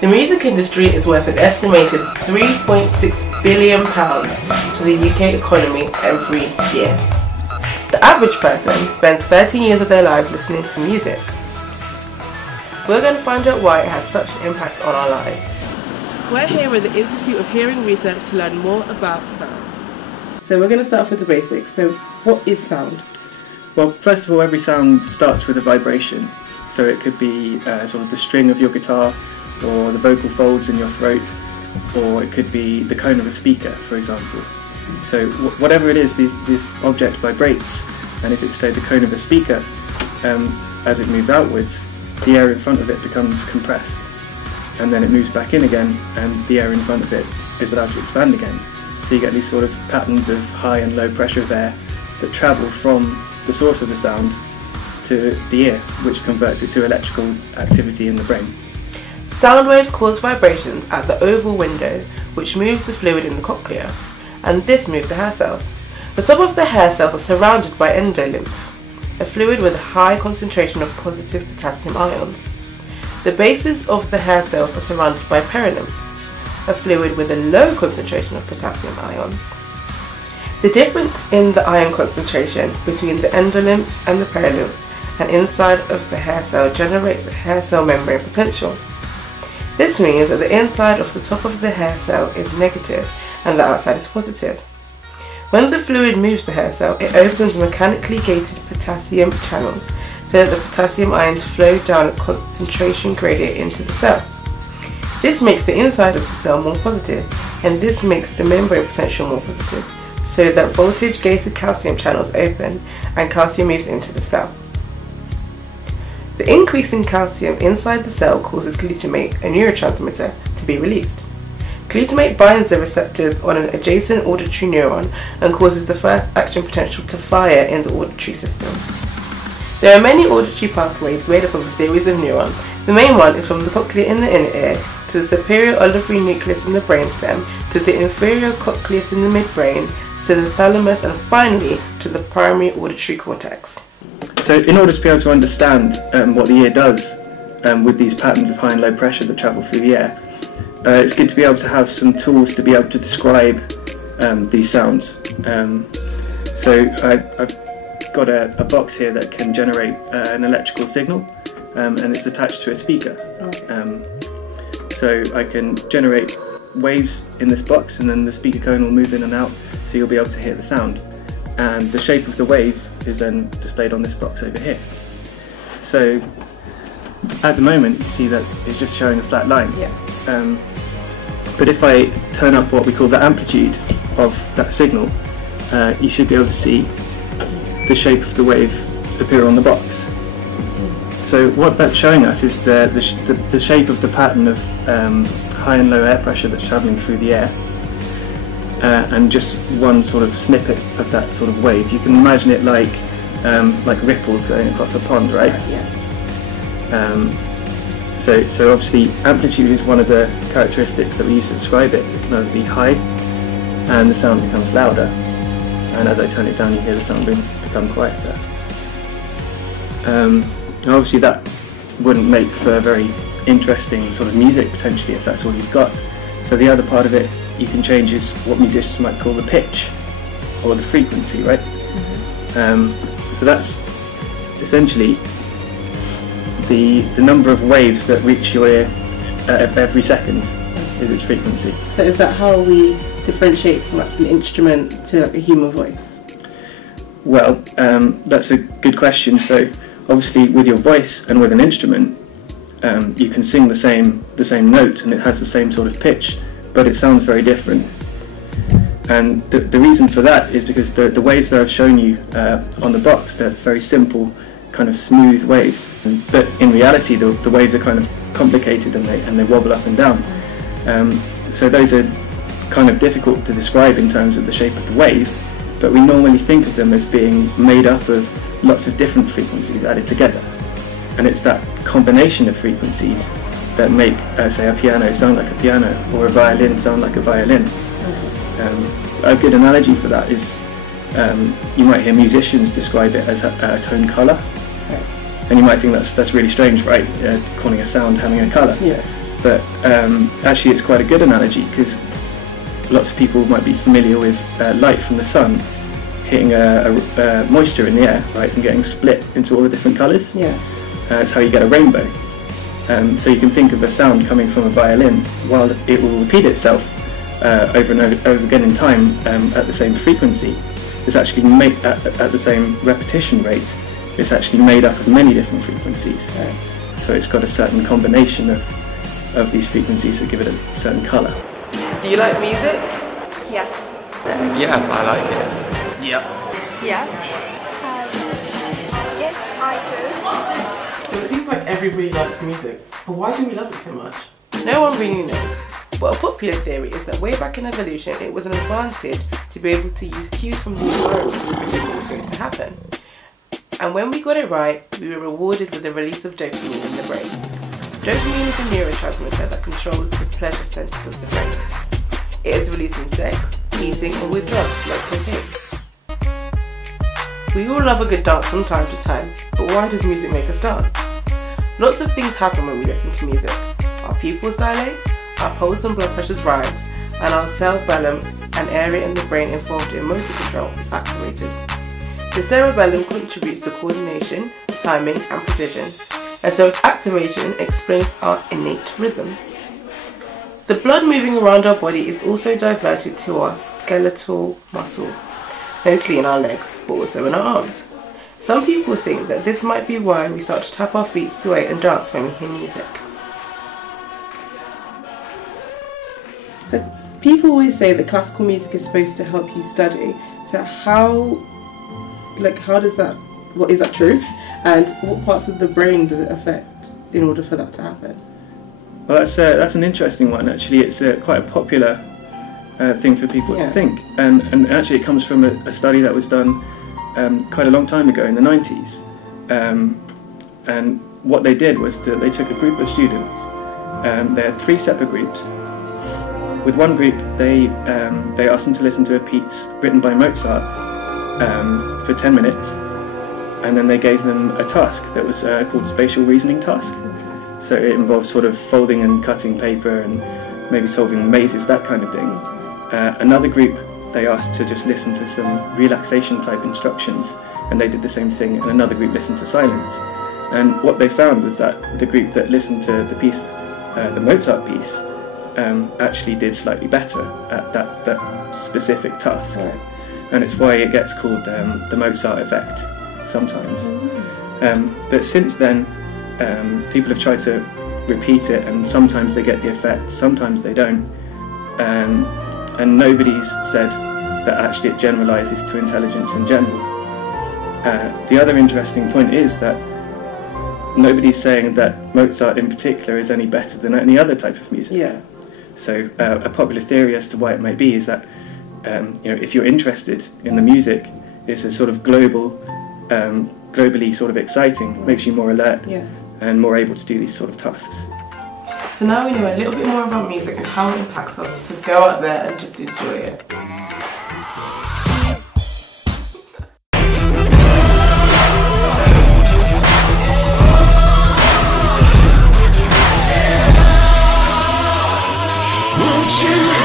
The music industry is worth an estimated £3.6 billion to the UK economy every year. The average person spends 13 years of their lives listening to music. We're going to find out why it has such an impact on our lives. We're here at the Institute of Hearing Research to learn more about sound. So we're going to start off with the basics. So what is sound? Well, first of all, every sound starts with a vibration. So it could be sort of the string of your guitar, or the vocal folds in your throat, or it could be the cone of a speaker, for example. So whatever it is, this object vibrates, and if it's, say, the cone of a speaker, as it moves outwards, the air in front of it becomes compressed, and then it moves back in again, and the air in front of it is allowed to expand again. So you get these sort of patterns of high and low pressure of air that travel from the source of the sound to the ear, which converts it to electrical activity in the brain. Sound waves cause vibrations at the oval window, which moves the fluid in the cochlea, and this moves the hair cells. The top of the hair cells are surrounded by endolymph, a fluid with a high concentration of positive potassium ions. The bases of the hair cells are surrounded by perilymph, a fluid with a low concentration of potassium ions. The difference in the ion concentration between the endolymph and the perilymph and inside of the hair cell generates a hair cell membrane potential. This means that the inside of the top of the hair cell is negative and the outside is positive. When the fluid moves the hair cell, it opens mechanically gated potassium channels so that the potassium ions flow down a concentration gradient into the cell. This makes the inside of the cell more positive, and this makes the membrane potential more positive, so that voltage gated calcium channels open and calcium moves into the cell. The increase in calcium inside the cell causes glutamate, a neurotransmitter, to be released. Glutamate binds the receptors on an adjacent auditory neuron and causes the first action potential to fire in the auditory system. There are many auditory pathways made up of a series of neurons. The main one is from the cochlea in the inner ear to the superior olivary nucleus in the brainstem, to the inferior cochleus in the midbrain, to the thalamus, and finally to the primary auditory cortex. So in order to be able to understand what the ear does with these patterns of high and low pressure that travel through the air, it's good to be able to have some tools to be able to describe these sounds. So I've got a box here that can generate an electrical signal, and it's attached to a speaker. So I can generate waves in this box, and then the speaker cone will move in and out, so you'll be able to hear the sound. And the shape of the wave is then displayed on this box over here. So at the moment you see that it's just showing a flat line. Yeah. But if I turn up what we call the amplitude of that signal, you should be able to see the shape of the wave appear on the box. So what that's showing us is the shape of the pattern of high and low air pressure that's travelling through the air, and just one sort of snippet of that sort of wave. You can imagine it like ripples going across a pond, right? Yeah. So obviously amplitude is one of the characteristics that we use to describe it. It can either be high and the sound becomes louder, and as I turn it down you hear the sound become quieter. And obviously that wouldn't make for a very interesting sort of music potentially if that's all you've got. So the other part of it you can change is what musicians might call the pitch or the frequency, right? Mm-hmm. So that's essentially the number of waves that reach your ear every second is its frequency. So is that how we differentiate from like an instrument to like a human voice? Well, that's a good question. So obviously with your voice and with an instrument, you can sing the same note and it has the same sort of pitch, but it sounds very different. And the reason for that is because the waves that I've shown you on the box, they're very simple, kind of smooth waves. But in reality, the waves are kind of complicated and they wobble up and down. So those are kind of difficult to describe in terms of the shape of the wave, but we normally think of them as being made up of lots of different frequencies added together. And it's that combination of frequencies that make, say, a piano sound like a piano, or a violin sound like a violin. A good analogy for that is you might hear musicians describe it as a tone colour, and you might think that's really strange, right? Calling a sound having a colour. Yeah. but actually it's quite a good analogy, because lots of people might be familiar with light from the sun hitting moisture in the air, right, and getting split into all the different colours. Yeah. That's how you get a rainbow. So you can think of a sound coming from a violin, while it will repeat itself over and over again in time at the same frequency. It's actually made at the same repetition rate. It's actually made up of many different frequencies. Right. So it's got a certain combination of these frequencies that give it a certain colour. Do you like music? Yes. Yes, I like it. Yep. Yeah. Yes, I do. So it seems like everybody likes music, but why do we love it so much? No one really knows. But a popular theory is that way back in evolution, it was an advantage to be able to use cues from the environment to predict what was going to happen. And when we got it right, we were rewarded with the release of dopamine in the brain. Dopamine is a neurotransmitter that controls the pleasure centers of the brain. It is released in sex, eating, or with drugs like cocaine. We all love a good dance from time to time, but why does music make us dance? Lots of things happen when we listen to music. Our pupils dilate, our pulse and blood pressures rise, and our cerebellum, an area in the brain involved in motor control, is activated. The cerebellum contributes to coordination, timing, and precision, and so its activation explains our innate rhythm. The blood moving around our body is also diverted to our skeletal muscle, mostly in our legs, but also in our arms. Some people think that this might be why we start to tap our feet, sway and dance when we hear music. So people always say that classical music is supposed to help you study. So how does that, is that true? And what parts of the brain does it affect in order for that to happen? Well, that's an interesting one. Actually, it's quite a popular thing for people to think, and actually it comes from a study that was done quite a long time ago in the 90s. And what they did was that they took a group of students. They had 3 separate groups. With one group, they asked them to listen to a piece written by Mozart for 10 minutes, and then they gave them a task that was called spatial reasoning task. So it involved sort of folding and cutting paper and maybe solving mazes, that kind of thing. Another group, they asked to just listen to some relaxation type instructions, and they did the same thing, and another group listened to silence. And what they found was that the group that listened to the piece, the Mozart piece, actually did slightly better at that specific task. Right. And it's why it gets called the Mozart effect sometimes. But since then, people have tried to repeat it, and sometimes they get the effect, sometimes they don't. And nobody's said that actually it generalises to intelligence in general. The other interesting point is that nobody's saying that Mozart in particular is any better than any other type of music. Yeah. So a popular theory as to why it may be is that if you're interested in the music, it's a sort of globally sort of exciting, makes you more alert and more able to do these sort of tasks. So now we know a little bit more about music and how it impacts us, so go out there and just enjoy it. Won't you